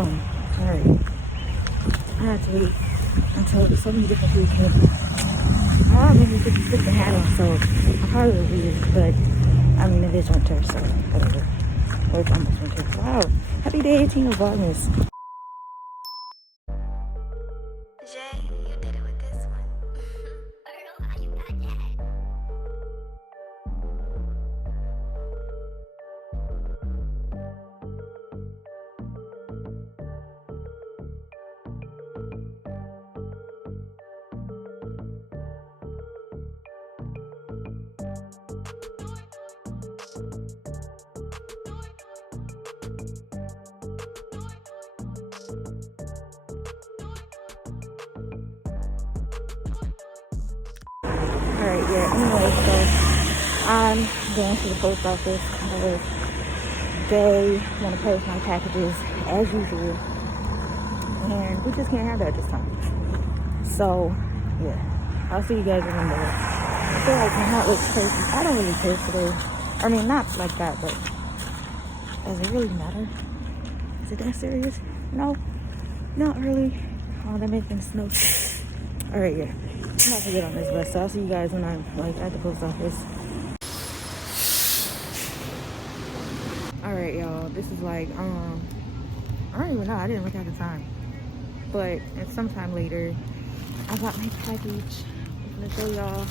Alright. I had to wait until so many different people came. I don't even get to put the hat on, so I probably look weird, but I mean it is winter, so whatever. Or it's almost winter. Wow. Happy day 18 of Vlogmas. Jay, you did it with this one. I don't know how you got that. Alright, yeah, anyway, so I'm going to the post office because they want to post my packages as usual. And we just can't have that this time. So, yeah, I'll see you guys in a minute. I feel like my hat looks crazy. I don't really care today. I mean, not like that, but does it really matter? Is it that serious? No, not really. Oh, that makes things snow. Alright, yeah. I'm about to get on this bus, so I'll see you guys when I'm like at the post office. Alright, y'all. This is like, I don't even know. I didn't look at the time. But it's sometime later. I got my package. I'm gonna show y'all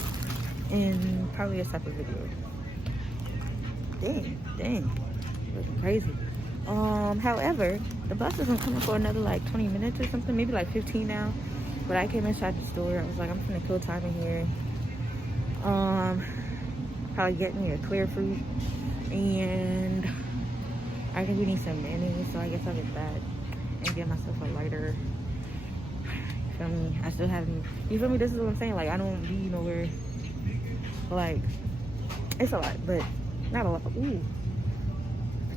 in probably a separate video. Dang. Looking crazy. However, the bus isn't coming for another like 20 minutes or something, maybe like 15 now. But I came inside the store. I was like, I'm gonna kill time in here. Probably get me a clear fruit. And I think we need some mayonnaise, so I guess I'll get that and get myself a lighter. You feel me? I still haven't, you feel me? This is what I'm saying. Like, I don't be nowhere. Like, it's a lot, but not a lot. Ooh,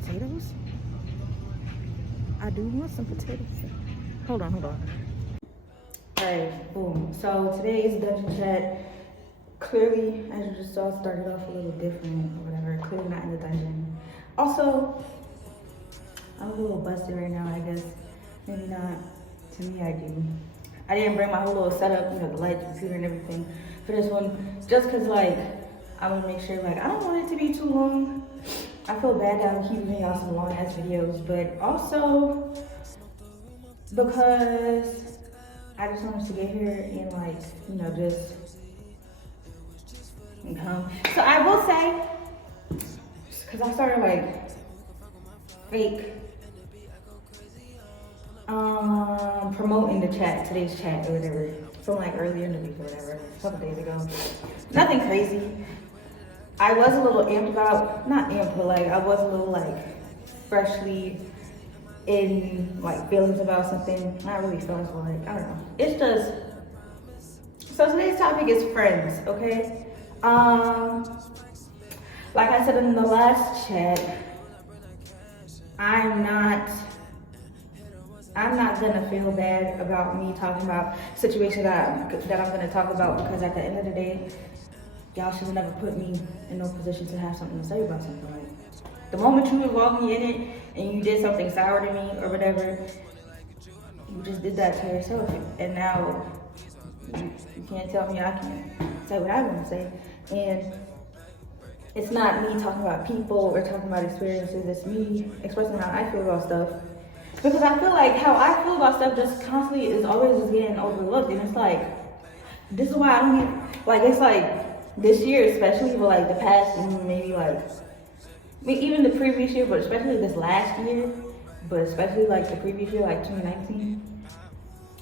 potatoes? I do want some potatoes. Hold on. Alright, boom. So today's dungeon chat, clearly, as you just saw, started off a little different or whatever. Clearly not in the dungeon. Also, I'm a little busted right now, I guess. Maybe not. To me, I do. I didn't bring my whole little setup, you know, the light, the computer and everything for this one. Just cause like, I want to make sure, like, I don't want it to be too long. I feel bad that I'm keeping y'all some long ass videos, but also because I just wanted to get here and like, you know, just come. So I will say, because I started like fake promoting the chat, today's chat or whatever, from like earlier in the week or whatever, a couple days ago. Nothing crazy. I was a little amped about, not amped, but like I was a little like freshly in like feelings about something. Not really feelings, but like, I don't know. It's just, so today's topic is friends, okay? Like I said in the last chat, I'm not gonna feel bad about me talking about situations that I'm gonna talk about, because at the end of the day, y'all should have never put me in no position to have something to say about something. Like, the moment you involved me in it and you did something sour to me or whatever, you just did that to yourself. And now you can't tell me I can't say what I want to say. And it's not me talking about people or talking about experiences. It's me expressing how I feel about stuff. Because I feel like how I feel about stuff just constantly is always just getting overlooked. And it's like, this is why I don't get, like, it's like this year especially, but like the past maybe like, I mean, even the previous year, but especially this last year, but especially like the previous year, like 2019,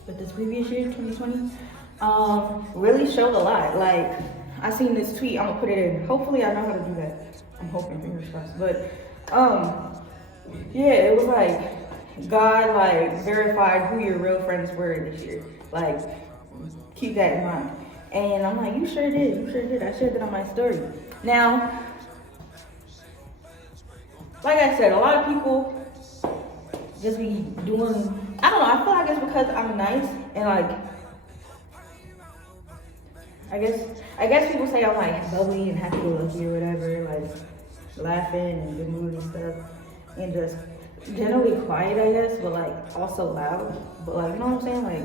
but this previous year, 2020, really showed a lot. Like, I seen this tweet, I'm gonna put it in. Hopefully I know how to do that. I'm hoping, fingers crossed. But, yeah, it was like, God, like, verified who your real friends were this year. Like, keep that in mind. And I'm like, you sure did. I shared that on my story. Now, like I said, a lot of people just be doing, I don't know, I feel like it's because I'm nice and like, I guess people say I'm like bubbly and happy-go-lucky or whatever, like laughing and good mood and stuff. and just generally quiet, I guess, but like also loud. But like, you know what I'm saying? Like,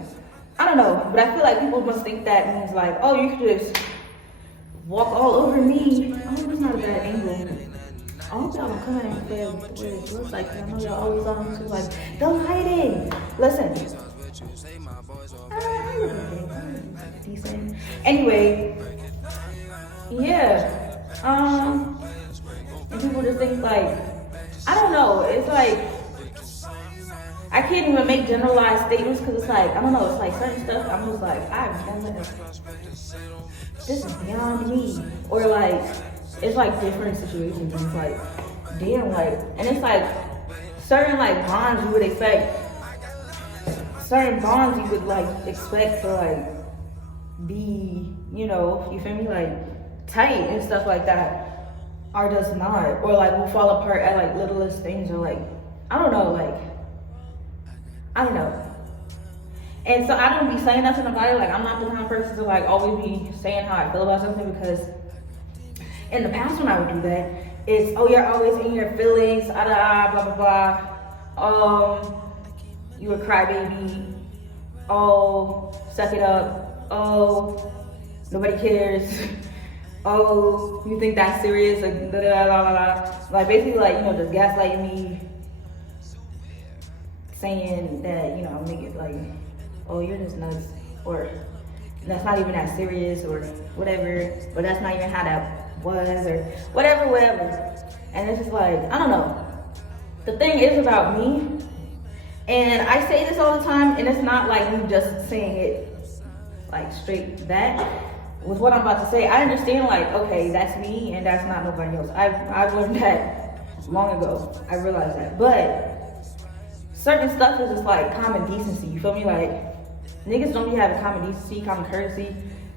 I don't know, but I feel like people must think that means like, oh, you could just walk all over me. I hope it's not a bad angle. I hope y'all don't come in and feel the way it looks like. I know y'all always on to like the lighting. Listen. Decent. Anyway, yeah. And people just think like, I don't know. It's like I can't even make generalized statements because it's like, I don't know. It's like certain stuff. I'm just like, I've never. This is beyond me. Or like, it's like different situations. And it's like, damn, like, and it's like certain like bonds you would expect. Certain bonds you would like expect to like be, you know, you feel me, like tight and stuff like that are just not, or like will fall apart at like littlest things, or like I don't know. And so I don't be saying that to nobody. Like I'm not the kind of person to like always be saying how I feel about something, because in the past when I would do that, it's, oh, you're always in your feelings, blah blah blah. You a crybaby. Oh, suck it up. Oh, nobody cares. Oh, you think that's serious? Like, blah, blah, blah, blah. Like basically, like, you know, just gaslighting me, saying that, you know, make it like, oh, you're just nuts, or that's not even that serious, or whatever. But that's not even how that was, or whatever. And it's just like, I don't know. The thing is about me. And I say this all the time, and it's not like me just saying it like straight that. With what I'm about to say, I understand like, okay, that's me and that's not nobody else. I've learned that long ago. I realized that. But certain stuff is just like common decency. You feel me? Like niggas don't be having common decency, common courtesy.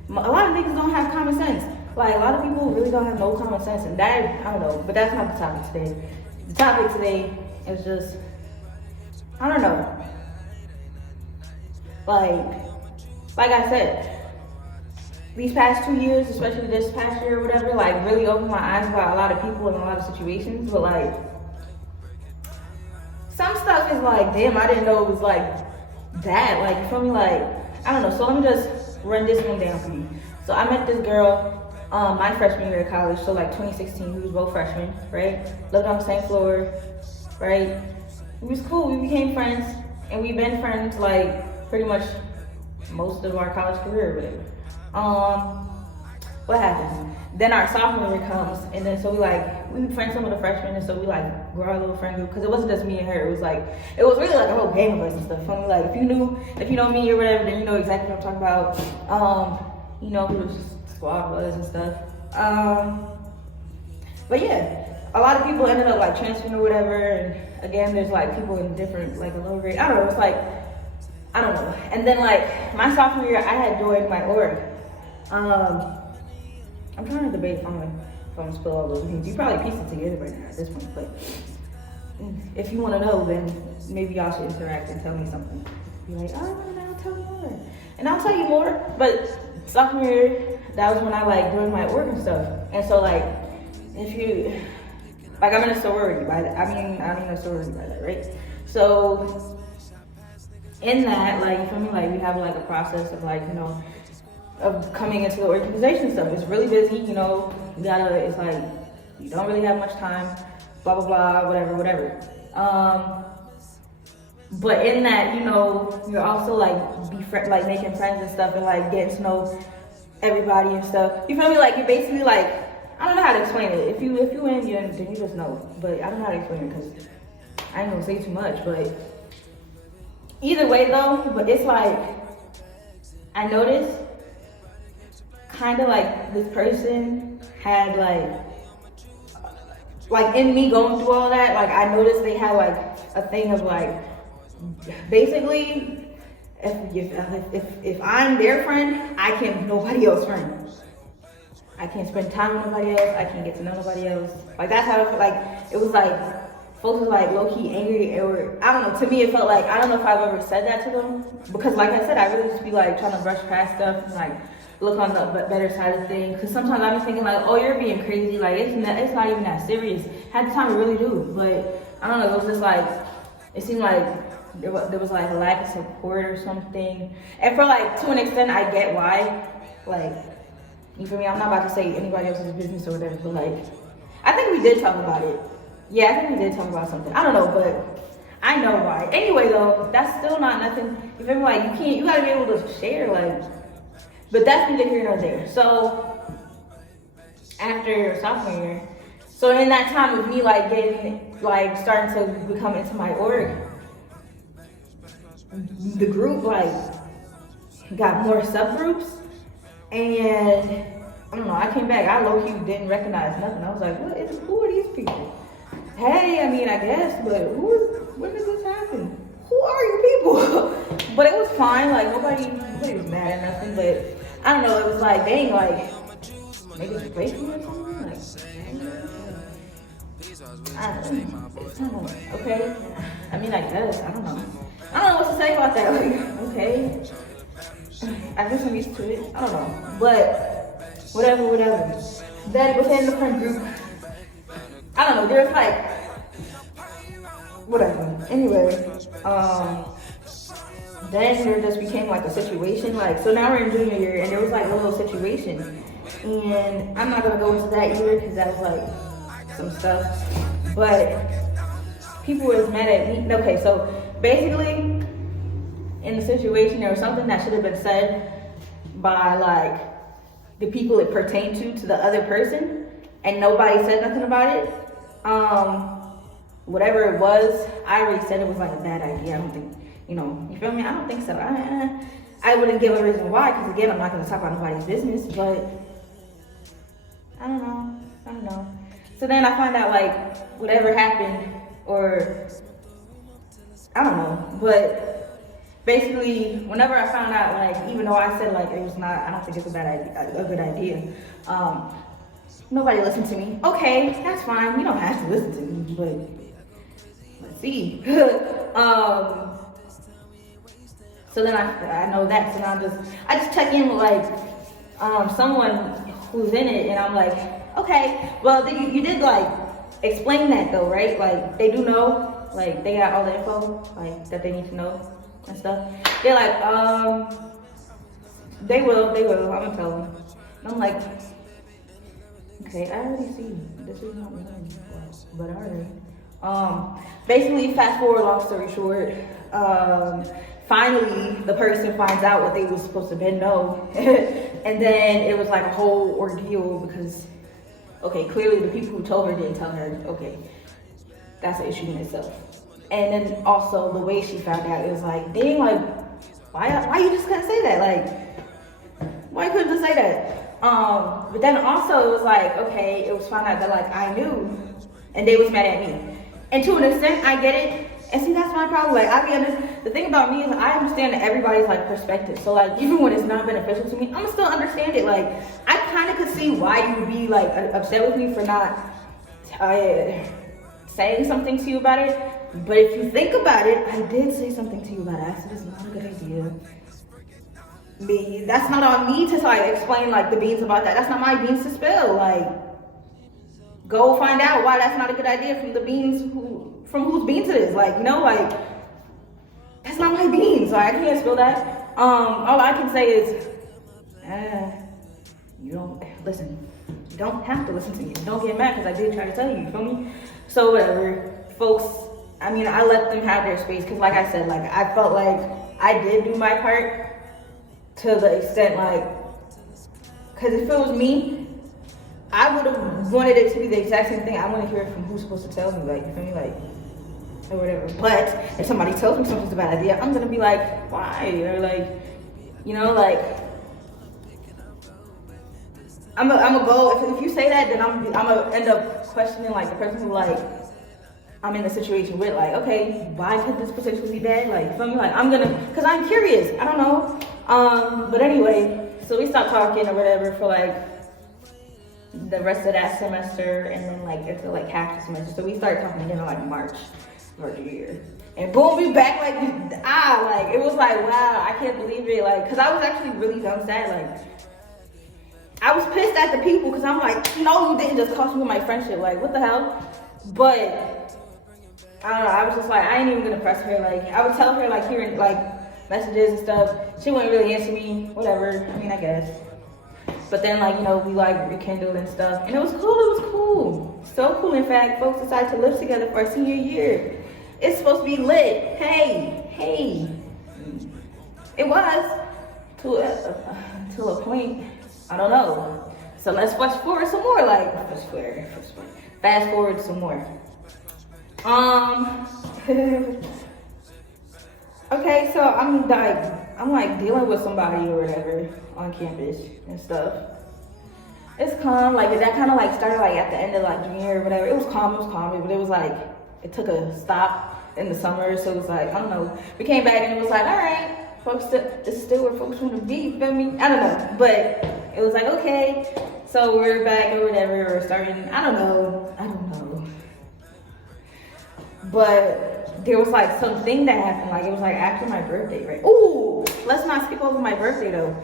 A lot of niggas don't have common sense. Like a lot of people really don't have no common sense, and that, I don't know. But that's not the topic today. The topic today is just, I don't know. Like I said, these past 2 years, especially this past year or whatever, like really opened my eyes about a lot of people and a lot of situations. But like, some stuff is like, damn, I didn't know it was like that. Like, you feel me? Like, I don't know. So let me just run this one down for you. So I met this girl my freshman year of college, so like 2016, we was both freshmen, right? Lived on the same floor, right? It was cool, we became friends, and we've been friends like pretty much most of our college career or whatever. What happens? Then our sophomore year comes, and then so we befriend some of the freshmen, and so we like grow our little friend group, because it wasn't just me and her, it was really like a whole gang of us and stuff. I mean, like if you know me or whatever, then you know exactly what I'm talking about. You know who the squad was and stuff. But yeah, a lot of people ended up like transferring or whatever, and again, there's like people in different, like a lower grade. I don't know, it's like, I don't know. And then like my sophomore year, I had joined my org. I'm trying to debate if I'm gonna spill all those things. You probably piece it together right now at this point, but if you want to know, then maybe y'all should interact and tell me something. Be like, oh, I'll tell you more, and I'll tell you more. But sophomore year, that was when I like joined my org and stuff. And so like, if you like, I'm in a sorority by that. I mean a sorority by that, right? So in that, like, you feel me? Like we have like a process of like, you know, of coming into the organization stuff. It's really busy, you know. It's like you don't really have much time, blah blah blah, whatever. But in that, you know, you're also like like making friends and stuff, and like getting to know everybody and stuff. You feel me? Like you're basically like, I don't know how to explain it. If you in, then you just know. But I don't know how to explain it because I ain't gonna say too much. But either way though, but it's like I noticed kind of like this person had like in me going through all that, like I noticed they had like a thing of like, basically if I'm their friend, I can't be nobody else's friend. I can't spend time with nobody else. I can't get to know nobody else. Like that's how it was like folks was like low key angry, or I don't know. To me, it felt like, I don't know if I've ever said that to them, because like I said, I really just be like trying to brush past stuff and like look on the better side of things. Because sometimes I be thinking like, oh, you're being crazy. Like it's not even that serious. Had the time to really do, but don't know, it was just like, it seemed like there was like a lack of support or something. And for like, to an extent, I get why. Like, you feel me? I'm not about to say anybody else's business or whatever, but like, I think we did talk about it. Yeah, I think we did talk about something. I don't know, but I know why. Anyway, though, that's still not nothing. You feel me? Like, you gotta be able to share, like, but that's neither here nor there. So, after sophomore year, so in that time of me, like, getting, like, starting to become into my org, the group, like, got more subgroups, and I don't know, I came back, I low-key didn't recognize nothing. I was like, who are these people? Hey, I mean, I guess, but when did this happen? Who are you people? But it was fine, like, nobody was mad or nothing, but I don't know, it was like, dang, like, niggas replaced me or something? Like, I don't know, okay? I mean, I guess, I don't know. I don't know what to say about that, like, okay. I guess I'm used to it, I don't know, but whatever. Then within the friend group, I don't know, there's like, whatever. Anyway, then there just became like a situation, like, so now we're in junior year and there was like a little situation. And I'm not gonna go into that either because that was like some stuff. But people was mad at me. Okay, so basically in the situation there was something that should have been said by like the people it pertained to the other person, and nobody said nothing about it. Whatever it was, I already said it was like a bad idea. I don't think, you know, you feel me? I don't think so. I wouldn't give a reason why, because again, I'm not gonna talk about nobody's business, but I don't know. So then I find out like whatever happened, or I don't know, but basically whenever I found out, like, even though I said like it was not, I don't think it's a good idea, nobody listened to me. Okay, that's fine. You don't have to listen to me, but let's see. So then I know that, so now I just check in with like someone who's in it, and I'm like, okay, well you did like explain that though, right? Like they do know, like they got all the info like that they need to know and stuff. They're like, they will, I'm gonna tell them. And I'm like, okay, I already see this is not mine, but alright. Basically, fast forward, long story short, finally the person finds out what they were supposed to know. And then it was like a whole ordeal because, okay, clearly the people who told her didn't tell her. Okay, that's an issue in itself. And then also the way she found out, it was like, dang, like, why you just couldn't say that? Like, why couldn't you say that? But then also it was like, okay, it was found out that like I knew, and they was mad at me. And to an extent, I get it. And see, that's my problem. Like, the thing about me is I understand everybody's like perspective. So like, even when it's not beneficial to me, I'm gonna still understand it. Like, I kind of could see why you would be like upset with me for not saying something to you about it. But if you think about it, I did say something to you about it. I said it's not a good idea. That's not on me to like explain like the beans about that. That's not my beans to spill. Like, go find out why that's not a good idea from whose beans it is. Like, you know, like, that's not my beans. Like, I can't spill that. All I can say is, you don't listen. You don't have to listen to me. Don't get mad because I did try to tell you. You feel me? So whatever, folks. I mean, I let them have their space because, like I said, like I felt like I did do my part to the extent, like, because if it was me, I would have wanted it to be the exact same thing. I want to hear it from who's supposed to tell me, like, you feel me, like, or whatever. But if somebody tells me something's a bad idea, I'm gonna be like, why? Or like, you know, like, I'm gonna go. If you say that, then I'm gonna end up questioning like the person who like I'm in a situation with, like, okay, why could this potentially be bad? Like, feel me? Like, because I'm curious. I don't know. But anyway, so we stopped talking or whatever for like the rest of that semester, and then like it's like half the semester. So we started talking again in like March of the year. And boom, we back like it was like, wow, I can't believe it. Like, cause I was actually really dumb sad. Like, I was pissed at the people because I'm like, no, you didn't just cost me my friendship. Like, what the hell? But I don't know, I was just like, I ain't even gonna press her. Like, I would tell her, like, hearing, like, messages and stuff. She wouldn't really answer me, whatever. I mean, I guess. But then, like, you know, we, like, rekindled and stuff. And it was cool. So cool, in fact. Folks decided to live together for our senior year. It's supposed to be lit. Hey. It was. To a point. I don't know. So let's fast forward some more. Like, fast forward some more. Okay, so I'm like dealing with somebody or whatever on campus and stuff. It's calm, like that kind of like started like at the end of like junior year or whatever. It was calm, but it was like it took a stop in the summer, so it was like, I don't know. We came back and it was like, all right, folks, this is still where folks want to be, you feel me? I don't know, but it was like, okay, so we're back or whatever, or starting, I don't know. But there was like something that happened, like it was like after my birthday, right? Ooh, let's not skip over my birthday though.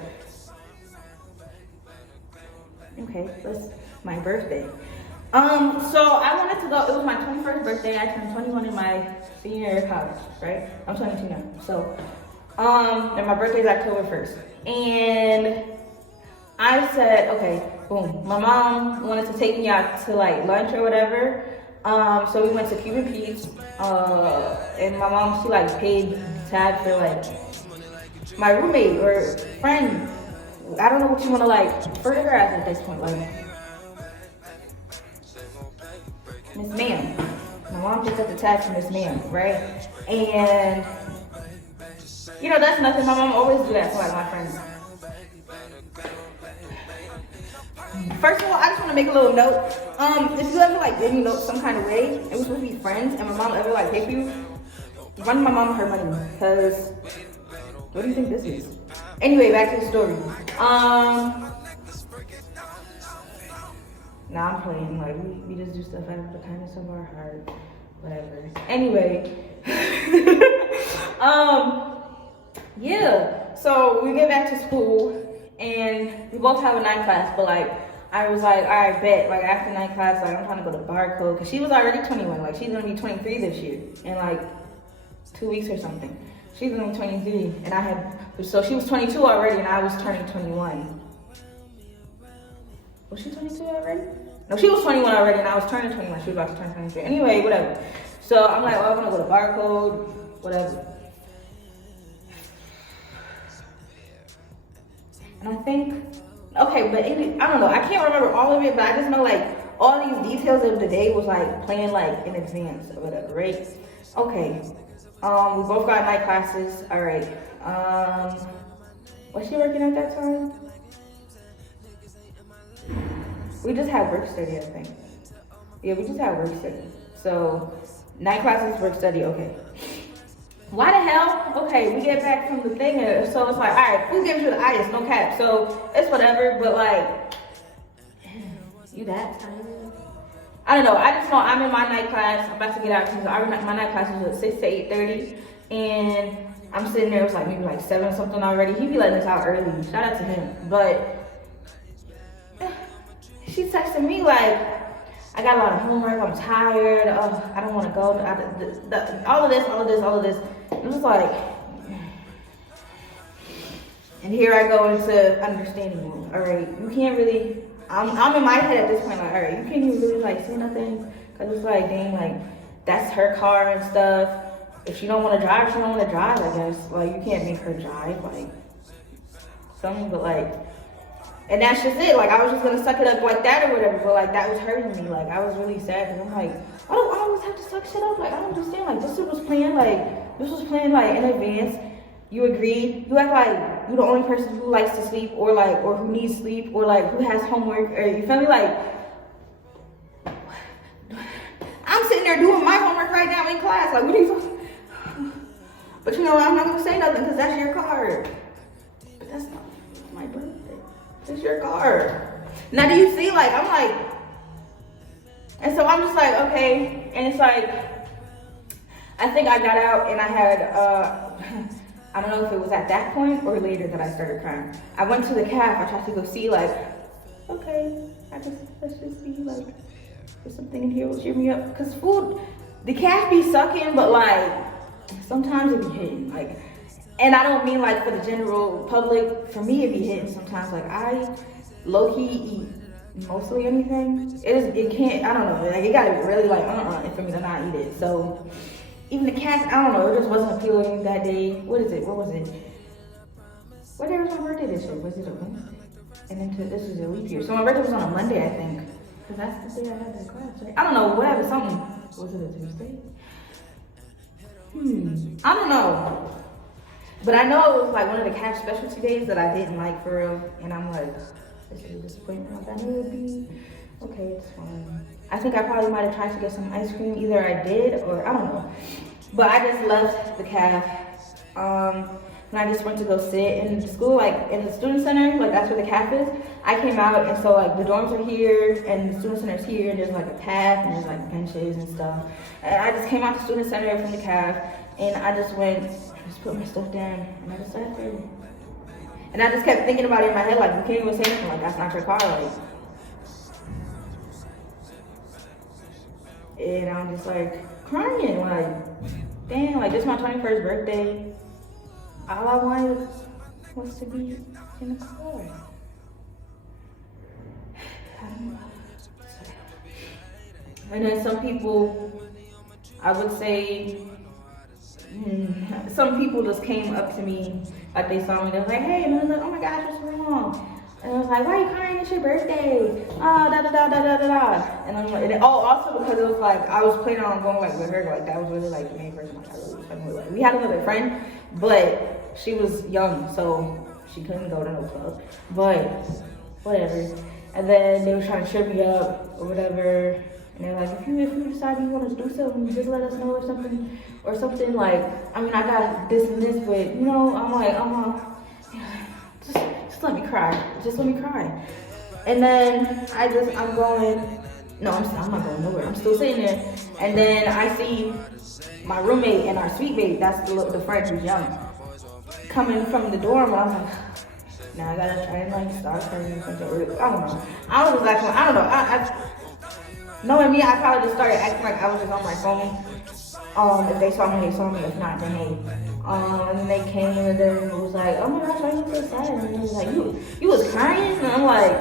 Okay, that's my birthday. So I wanted to go, it was my 21st birthday. I turned 21 in my senior year of college, right? I'm 22 now. So, and my birthday is October 1st. And I said, okay, boom. My mom wanted to take me out to like lunch or whatever. So we went to Cuban Pete's, and my mom, she like paid tab for like my roommate or friend. I don't know what you want to like refer to her as at this point, like Miss Ma'am. My mom picked up the tab for Miss Ma'am, right? And you know, that's nothing. My mom always do that for like my friends. First of all, I just want to make a little note. If you ever like did me some kind of way, it was supposed to be friends, and my mom ever like paid for you, run my mom her money, because what do you think this is? Anyway, back to the story. Nah, I'm playing. Like we just do stuff out of the kindness of our heart, whatever. Anyway, yeah. So we get back to school, and we both have a night class, but like I was like, all right, bet. Like after night class, like I'm trying to go to barcode, cause she was already 21. Like she's gonna be 23 this year in like 2 weeks or something. She's gonna be 23, and so she was 22 already, and I was turning 21. Was she 22 already? No, she was 21 already, and I was turning 21. She was about to turn 23. Anyway, whatever. So I'm like, oh, I'm gonna go to barcode, whatever. And I think, okay, but I don't know. I can't remember all of it, but I just know like all these details of the day was like planned like in advance or whatever, right? Okay. We both got night classes. All right. Was she working at that time? We just had work study, I think. Yeah, we just had work study. So, night classes, work study, okay. Why the hell? Okay, we get back from the thing, so it's like, all right, who gives you the itis? No cap. So, it's whatever, but like, you that tired? I don't know. I just know I'm in my night class. I'm about to get out because my night class was at 6 to 8:30, and I'm sitting there. It was like maybe like 7 something already. He be letting us out early. Shout out to him. But she texted me like, I got a lot of homework. I'm tired. I don't want to go. All of this. It was like, and here I go into understanding you. All right, you can't really. I'm in my head at this point, like, all right, you can't even really like say nothing, cause it's like, dang, like that's her car and stuff. If she don't want to drive, she don't want to drive. I guess like you can't make her drive, like something. But like, and that's just it. Like I was just gonna suck it up like that or whatever. But like that was hurting me. Like I was really sad because I'm like, I don't always have to suck shit up. Like I don't understand. Like this was planned. Like this was planned like in advance. You agreed. You act like you're the only person who likes to sleep, or who needs sleep, or like who has homework, or you feel me? Like I'm sitting there doing my homework right now in class. Like what are you talking? But you know I'm not gonna say nothing because that's your card. But that's not my birthday. It's your card. Now do you see? Like I'm like, and so I'm just like okay, and it's like I think I got out and I had I don't know if it was at that point or later that I started crying. I went to the caf. I tried to go see, like, okay, let's just see, like, there's something in here will cheer me up. Because food, the calf be sucking, but like sometimes it be hitting. Like, and I don't mean like for the general public. For me, it be hitting sometimes. Like I low key eat mostly anything. It can't. I don't know. Like it gotta be really like for me to not eat it. So even the calf, I don't know. It just wasn't appealing that day. What is it? What was it? What day was my birthday this year? Was it a Wednesday? And then this is a leap year. So my birthday was on a Monday, I think. Cause that's the day I had that class, right? I don't know, whatever, something. Was it a Tuesday? I don't know. But I know it was like one of the calf specialty days that I didn't like for real. And I'm like, this is a disappointment. I knew it would be. Okay, it's fine. I think I probably might have tried to get some ice cream. Either I did or I don't know. But I just left the calf. And I just went to go sit in the school, like in the student center, like that's where the calf is. I came out and so like the dorms are here and the student center is here and there's like a path and there's like benches and stuff. And I just came out the student center from the calf and I just put my stuff down and I just sat there. And I just kept thinking about it in my head, like you can't even say anything, like that's not your car, like. And I'm just like crying, like, dang, like this is my 21st birthday. All I wanted was to be in the car. I don't know. And then some people, I would say, some people just came up to me, like they saw me, they was like, hey, and I was like, oh my gosh, what's wrong? And I was like, why are you crying? It's your birthday. Oh, da da da da da da da. And I'm like, also because it was like, I was planning on going like with her, like that was really like the main person like I really was fucking with. Like, we had another friend, but she was young, so she couldn't go to no club. But whatever. And then they were trying to trip me up or whatever. And they're like, if you decide you want to do something, just let us know or something like, I mean, I got this and this, but you know, I'm like, just let me cry. Just let me cry. And then I'm going, no, I'm not going nowhere. I'm still sitting there. And then I see my roommate and our suite mate, that's the friend who's young, coming from the dorm. And I'm like, now I gotta try and like start crying. I don't know. I was acting, I don't know. Knowing me, I probably just started acting like I was just on my phone. If they saw me, they saw me. If not, then hey. And then they came and then it was like, oh my gosh, why are you so sad? And they was like, you was crying? And I'm like,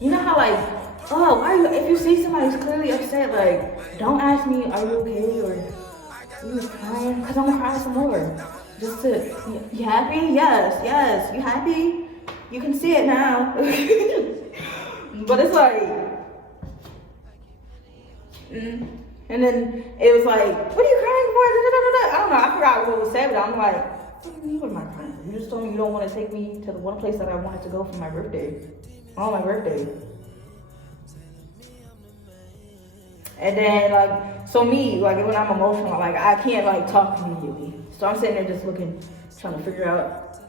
you know how like, oh, why you, if you see somebody who's clearly upset, like, don't ask me, are you okay? Or you was crying? Because I'm gonna cry some more. Just to, you happy? Yes. You happy? You can see it now. But it's like, and then it was like, what are you crying for? I don't know, I forgot what was said, but I'm like, what do you mean, what am I crying for? You just told me you don't want to take me to the one place that I wanted to go for my birthday. On my birthday. And then like, so me, like when I'm emotional, like I can't like talk immediately. So I'm sitting there just looking, trying to figure out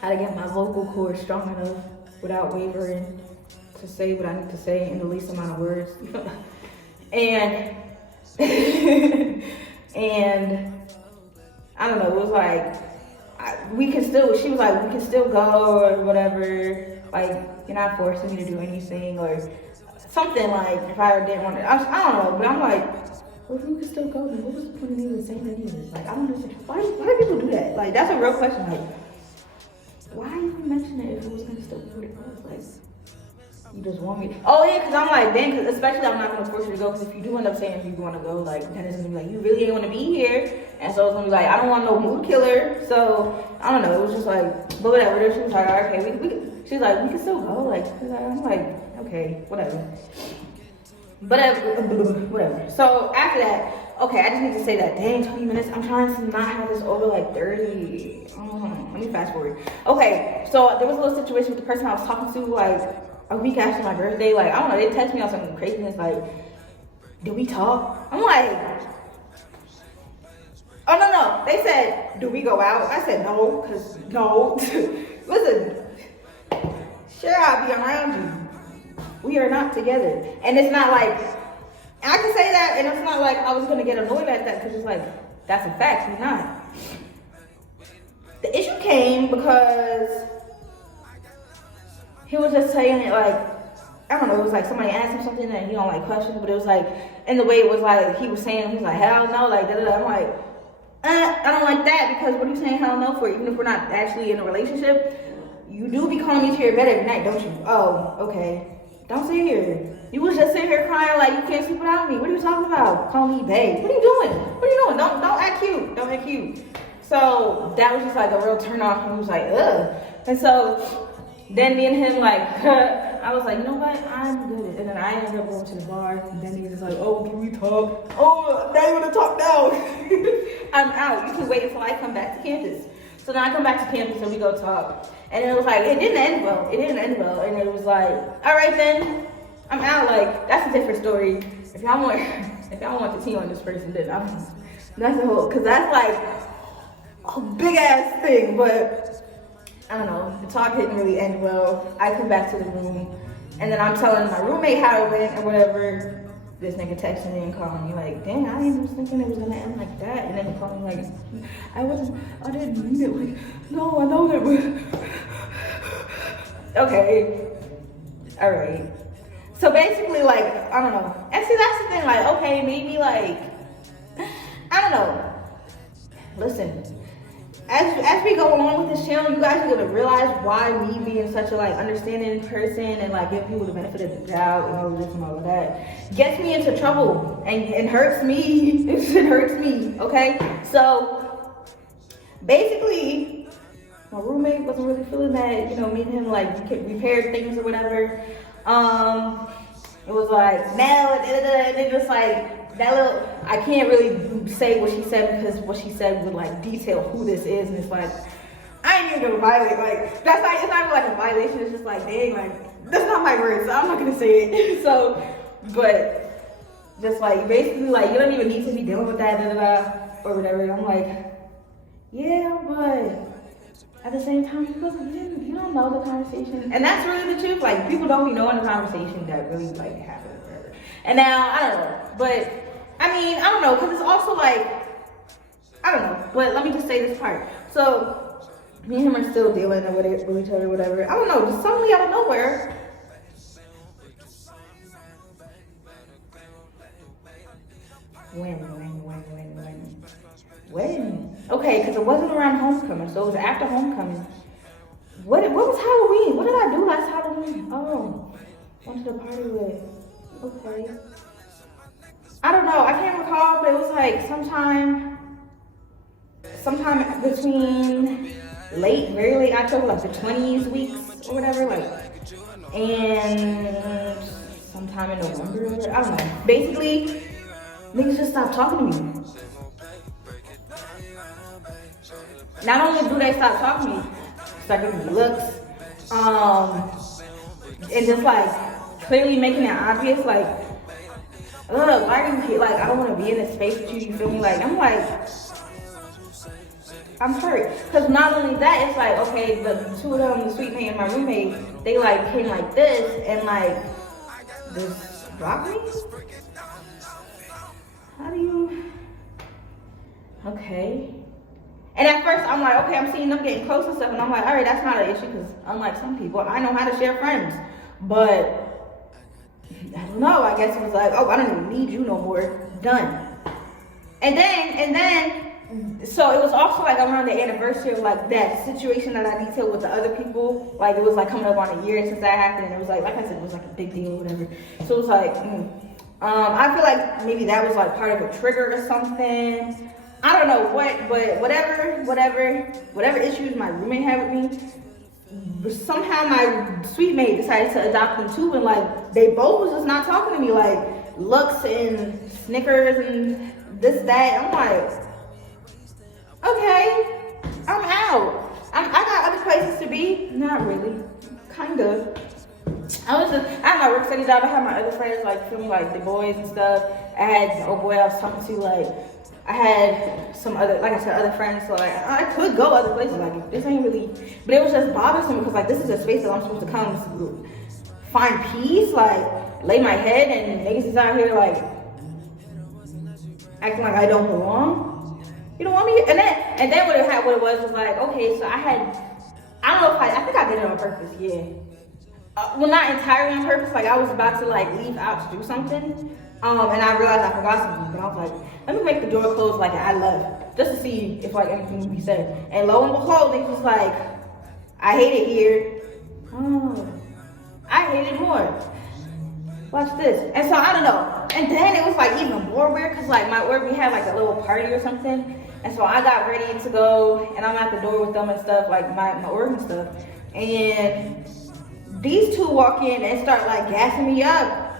how to get my vocal cords strong enough without wavering to say what I need to say in the least amount of words. And I don't know, it was like, she was like, we can still go or whatever, like, you're not forcing me to do anything or something, like, if I didn't want to, I don't know, but I'm like, well, if we could still go, then what was the point of even saying anything? Like, I don't understand, why do people do that? Like, that's a real question, like, why even mention it if it was going to still be what it was, like, you just want me. Oh yeah, because I'm like, dang, cause especially I'm not gonna force you to go. Because if you do end up saying you want to go, like then it's gonna be like you really ain't want to be here, and so it's gonna be like I don't want no mood killer. So I don't know. It was just like, but whatever. Then she was like, okay, she's like, we can still go. Like, I'm like, okay, whatever. Whatever. So after that, okay, I just need to say that. Dang, 20 minutes. I'm trying to not have this over like 30. Let me fast forward. Okay, so there was a little situation with the person I was talking to, like a week after my birthday, like, I don't know, they text me on some craziness, like, did we talk? I'm like, oh, no, they said, do we go out? I said, no, because, no, listen, sure, I'll be around you. We are not together. And it's not like, I can say that, and it's not like I was going to get annoyed at that, because it's like, that's a fact, we're not. The issue came because he was just saying it like, I don't know, it was like somebody asked him something and he don't like questions, but it was like, in the way it was like, he was saying, he's like, hell no, like, da-da-da. I'm like, I don't like that, because what are you saying hell no for? Even if we're not actually in a relationship, you do be calling me to your bed every night, don't you? Oh, okay. Don't sit here. You was just sitting here crying like you can't sleep without me. What are you talking about? Call me babe. What are you doing? What are you doing? Don't act cute. Don't act cute. So that was just like a real turn off. And he was like, ugh. And so then me and him like, I was like, you know what? I'm good. And then I ended up going to the bar. And then he was just like, oh, can we talk? Oh, now you want to talk now? I'm out. You can wait until I come back to campus. So then I come back to campus and we go talk. And it was like, it didn't end well. It didn't end well. And it was like, all right then, I'm out. Like, that's a different story. If y'all want the tea on this person, then that's the whole, cause that's like a big ass thing. But I don't know, the talk didn't really end well. I come back to the room and then I'm telling my roommate how it went and whatever. This nigga texting me and calling me like, dang, I was thinking it was gonna end like that. And then he called me like, I didn't mean it. Like, no, I know that, but okay, all right. So basically, like, I don't know. And see, that's the thing, like, okay, maybe like, I don't know. Listen, as we go along with this channel, you guys are gonna realize why me being such a like understanding person and like giving people the benefit of the doubt and all of this and all of that gets me into trouble and hurts me. It hurts me, okay? So basically, my roommate wasn't really feeling that, you know, me and him like repaired things or whatever. It was like Mel and it was like that little, I can't really say what she said because what she said would like detail who this is, and it's like, I ain't even gonna violate, like, that's like, it's not even like a violation, it's just like, dang, like, that's not my word, so I'm not gonna say it. So, but, just like, basically, like, you don't even need to be dealing with that, or whatever, and I'm like, yeah, but, at the same time, you don't know the conversation, and that's really the truth, like, people don't be knowing the conversation that really, like, happened, or whatever. And now, I don't know, but, I mean, I don't know, because it's also like, I don't know, but let me just say this part. So, me and him are still dealing with each other, whatever. I don't know, just suddenly out of nowhere. When? Okay, because it wasn't around homecoming, so it was after homecoming. What was Halloween? What did I do last Halloween? Oh, went to the party with, okay. I don't know, I can't recall, but it was like sometime between very late October, like the 20s weeks or whatever, like, and sometime in November, I don't know. Basically, niggas just stopped talking to me. Not only do they stop talking to me, start giving me looks, and just like clearly making it obvious, like, ugh, why are you here? Like, I don't want to be in this space with you, you feel me? Like, I'm like, I'm hurt. Because not only that, it's like, okay, the two of them, the sweet mate and my roommate, they like came like this and like, this block me? How do you, okay. And at first, I'm like, okay, I'm seeing them getting close and stuff, and I'm like, all right, that's not an issue, because unlike some people, I know how to share friends. But I don't know, I guess it was like, oh, I don't even need you no more, done. And then, so it was also like around the anniversary of like that situation that I detailed with the other people, like it was like coming up on a year since that happened, and it was like I said, it was like a big deal or whatever. So it was like, I feel like maybe that was like part of a trigger or something. I don't know what, but whatever issues my roommate had with me, somehow my sweet mate decided to adopt them too, and like they both was just not talking to me, like looks and Snickers and this, that. I'm like, okay, I'm out. I got other places to be. Not really, kind of. I had my work study job. I had my other friends, like, feel me, like the boys and stuff. I had an old boy I was talking to, like, I had some other, like I said, other friends, so like, I could go other places, like, this ain't really, but it was just bothersome because, like, this is a space that I'm supposed to come find peace, like, lay my head, and niggas is out here, like, acting like I don't belong. You don't want me here? And then what it was like, okay, so I don't know if I think I did it on purpose, yeah. well, not entirely on purpose. Like I was about to like leave out to do something, and I realized I forgot something. But I was like, let me make the door close like I left, just to see if like anything would be said. And lo and behold, they was like, I hate it here. Oh, I hate it more. Watch this. And so I don't know. And then it was like even more weird because like my work, we had like a little party or something. And so I got ready to go and I'm at the door with them and stuff, like my work and stuff. And these two walk in and start like gassing me up.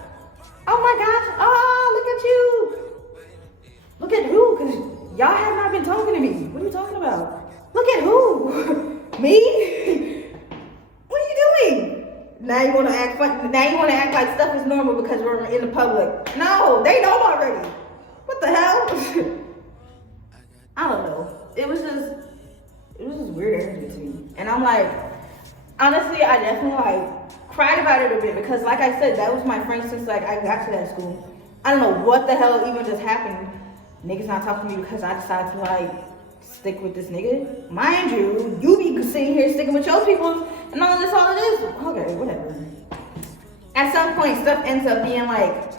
Oh my gosh, oh, look at you. Look at who? Because y'all have not been talking to me. What are you talking about? Look at who? Me? What are you doing? Now you want to act fun. Now you want to act like stuff is normal because we're in the public. No, they know already. What the hell? I don't know. It was just weird energy to me. And I'm like, honestly, I definitely like cried about it a bit because like I said, that was my friend since like I got to that school. I don't know what the hell even just happened. Niggas not talking to me because I decided to like stick with this nigga. Mind you, you be sitting here sticking with your people and all this, all it is. Okay, whatever. At some point, stuff ends up being like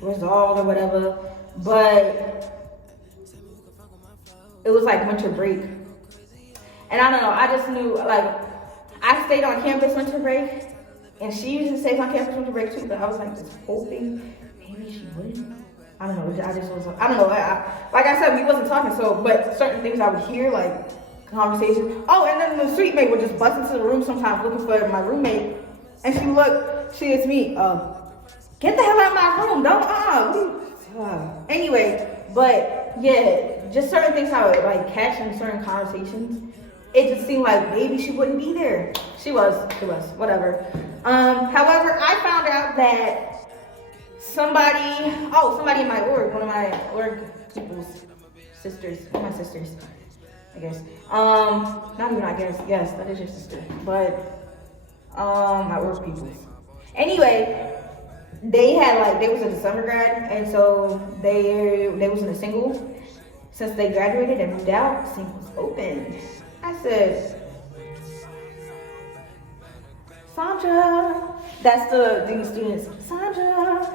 resolved or whatever, but it was like winter break. And I don't know, I just knew, like, I stayed on campus winter break, and she usually stays on campus winter break too, but I was like, just hoping maybe she wouldn't. I don't know, I just was, I don't know, like I said, we wasn't talking, so, but certain things I would hear, like, conversations. Oh, and then the street mate would just bust into the room sometimes looking for my roommate, and she is me, get the hell out of my room, don't, anyway, but, yeah, just certain things I would, like, catch in certain conversations, it just seemed like maybe she wouldn't be there. She was, whatever. However, I found out that somebody in my org, one of my org people's sisters, one of my sisters, I guess. Not even I guess, yes, that is your sister. But, my org people's. Anyway, they was in the summer grad, and so they was in a single. Since they graduated and moved out, the single's open. I said, Sandra, that's the dean of students. Sandra,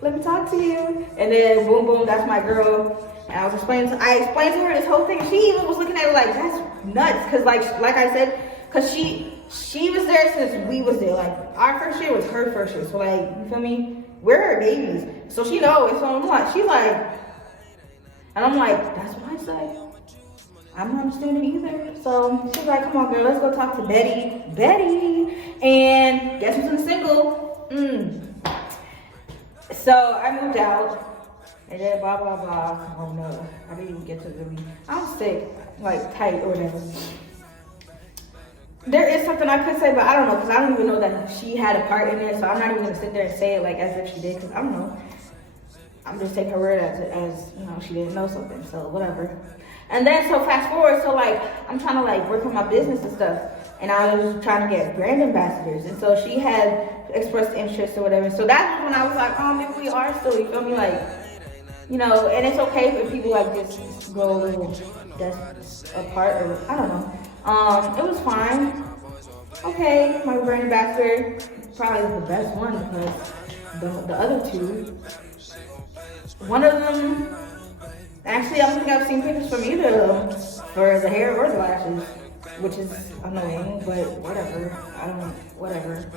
let me talk to you. And then boom, boom, that's my girl. And I explained to her this whole thing. She even was looking at it like, that's nuts. Cause like I said, cause she was there since we was there. Like our first year was her first year. So like, you feel me? We're her babies. So she knows. So I'm like, she's like, and I'm like, that's what I said. I'm not understanding either. So she's like, come on girl, let's go talk to Betty. And guess who's in the single? So I moved out. And then blah, blah, blah. Oh no, I didn't even get to the I'm sick, like tight or whatever. There is something I could say, but I don't know, because I don't even know that she had a part in it. So I'm not even gonna sit there and say it like as if she did, because I don't know. I'm just taking her word as you know, she didn't know something, so whatever. And then so fast forward, so like I'm trying to like work on my business and stuff, and I was trying to get brand ambassadors, and so she had expressed interest or whatever. So that's when I was like, oh, maybe we are still, you feel me, like, you know. And it's okay if people like just go a little apart, or I don't know. It was fine. Okay, my brand ambassador probably the best one, because the other two. One of them, actually, I don't think I've seen pictures from either of them for the hair or the lashes, which is annoying, but whatever. Whatever.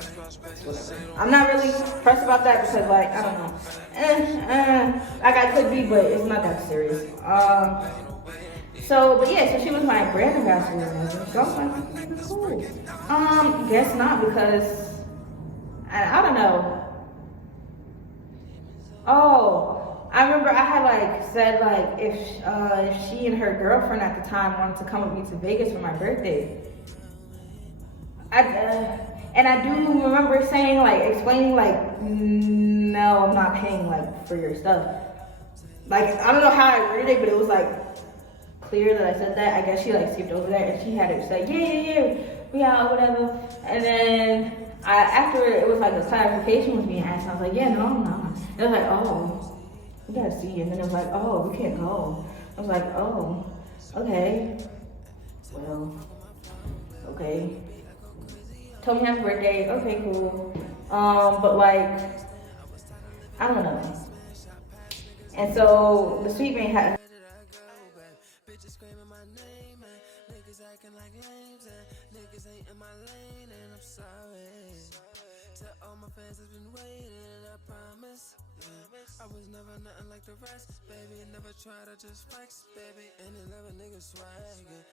I'm not really pressed about that because, like, I don't know. Like I could be, but it's not that serious. But yeah, so she was my brand ambassador. So I was like, cool. Guess not, because I don't know. Oh. I remember I had like said like if she and her girlfriend at the time wanted to come with me to Vegas for my birthday. And I do remember saying like explaining like no, I'm not paying like for your stuff. Like I don't know how I worded it, but it was like clear that I said that. I guess she like skipped over that and she had it say yeah whatever. And then after it was like a clarification was being asked, I was like no I'm not. It was like oh. We gotta see. And then it was like, oh, we can't go. I was like, oh, okay. Well, okay. told me happy birthday. Okay, cool. But like, I don't know. And so the sweet man had. I was never nothing like the rest, baby. Never try to just flex, baby. And 11 niggas swag.